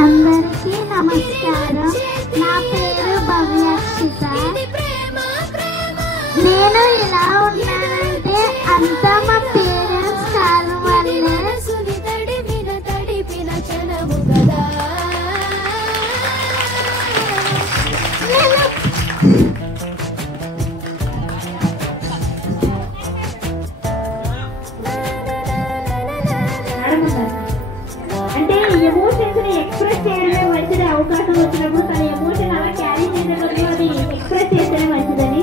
అందరికీ నమస్కారం. నా పేరు భవ్యాక్షిత. నేను ఇలా ఉన్నానంటే అంతా మా పేరెంట్స్ కారణం వల్లే. అంటే ఎమోషన్స్ ని ఎక్స్ప్రెస్ చేయడమే మంచిది. అవకాశం వచ్చినప్పుడు తన ఎమోషన్ అలా క్యారీ చేసేటప్పుడు అది ఎక్స్ప్రెస్ చేస్తేనే మంచిదని.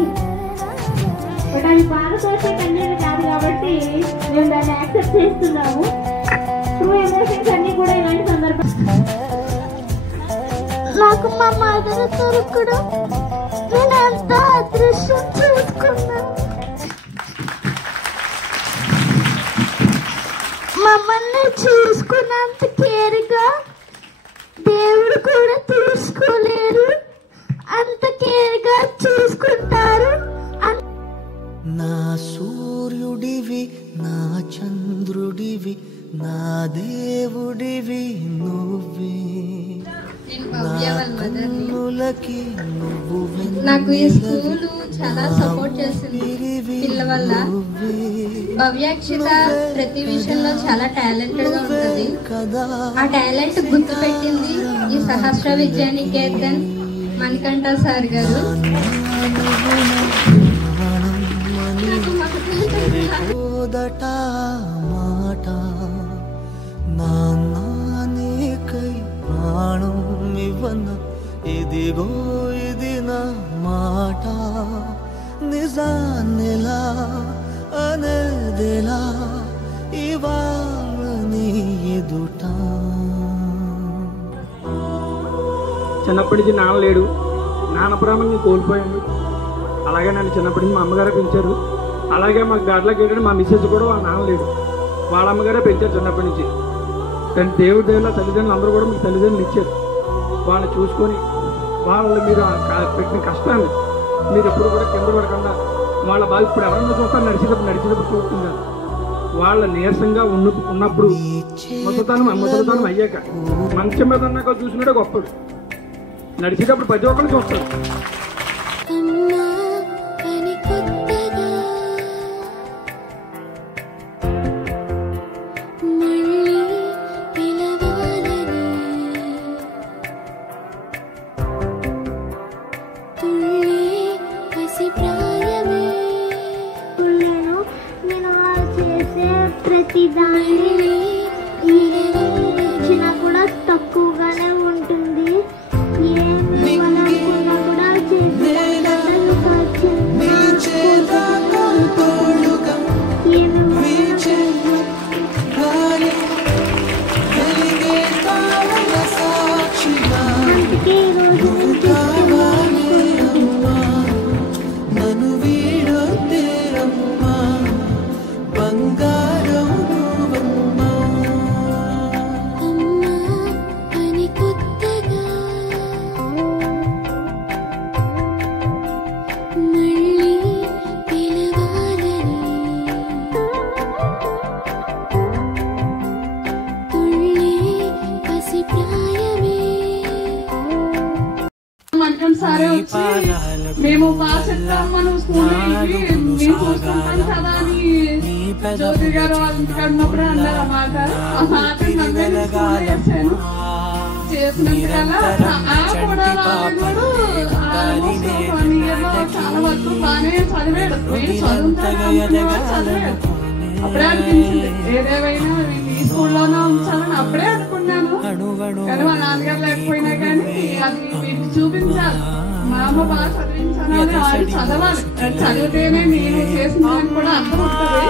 బట్ అది బాధతో కన్నీరు కాదు కాబట్టి మేము దాన్ని యాక్సెప్ట్ చేస్తున్నాము. ట్రూ ఎమోషన్స్ అన్ని కూడా ఇలాంటి సందర్భం. నాకు మా మదర్ దొరకడం నేను ఎంతో అదృష్టం చూసుకున్నాను. మమ్మల్ని చూసుకున్నంత కేర్గా దేవుడు కూడా చూసుకోలేరు. అంత కేర్గా చూసుకుంటారు. నా సూర్యుడివి, నా చంద్రుడివి, నా దేవుడివి నువ్వే. నాకు ఈ స్కూలు చాలా సపోర్ట్ చేసింది పిల్ల వల్ల. భవ్యాక్షిత ప్రతి విషయంలో చాలా టాలెంటెడ్ గా ఉంటది. ఆ టాలెంట్ గుర్తు పెట్టింది ఈ సహస్ర విద్యానికేతన్ మణికంఠ సార్ గారు. ప్రాణం ఇవ్వన ఇదిగో ఇది నా మాట. నిజాన్నిలా అనేదిలా ఇవాళ నీ ఎదుట. చిన్నప్పటి నుంచి నాన్న లేడు. నాన్న ప్రేమని కోల్పోయాను. అలాగే నన్ను చిన్నప్పటి నుంచి మా అమ్మగారే పెంచారు. అలాగే మాకు గాడ్లోకి ఏంటంటే మా మిస్సెస్ కూడా వాళ్ళ నాన్న లేడు. వాళ్ళ అమ్మగారే పెంచారు చిన్నప్పటి నుంచి. కానీ దేవుడి దేవుళ్ళ తల్లిదండ్రులు అందరూ కూడా మీకు తల్లిదండ్రులు ఇచ్చారు. వాళ్ళని చూసుకొని వాళ్ళు మీరు పెట్టిన కష్టాన్ని మీరు ఎప్పుడు కూడా కింద పడకుండా వాళ్ళ బాధ ఇప్పుడు ఎవరన్నా చూస్తారు నడిచేటప్పుడు చూస్తున్నారు. వాళ్ళ నీరసంగా ఉన్నప్పుడు ముసలితనం అయ్యాక మంచం మీద ఉన్నాక చూసినట్టే గొప్పడు. నడిచేటప్పుడు ప్రతి ఒక్కరు చూస్తారు. ప్రతిదాన్ని ఇచ్చినా కూడా తక్కువగానే ఉంటుంది. ఏమి ఇవ్వాలనుకున్నా కూడా అందుకే సారే వచ్చి మేము బాగా చెప్తాం మనం స్కూల్ మేము చూసుకుంటాం కదా అని జ్యోతి గారు వాళ్ళ ఇంటికి ఉన్నప్పుడు అన్నారు. ఆ మాట చేశాను. చేసినందుకల్లా కూడా వాళ్ళు 1 year లో చాలా వరకు బాగానే చదివాడు. చదివాడు. అప్పుడే అనిపించింది ఏదేమైనా ఈ స్కూల్లోనే ఉంచాలని అప్పుడే అనుకున్నాను. కానీ మా నాన్నగారు లేకపోయినా కానీ అది వీటికి చూపించాలి. మా అమ్మ బాగా చదివించాలి, వాళ్ళు చదవాలి. చదివితేనే నేను చేసిన కూడా అర్థం ఉంటుంది.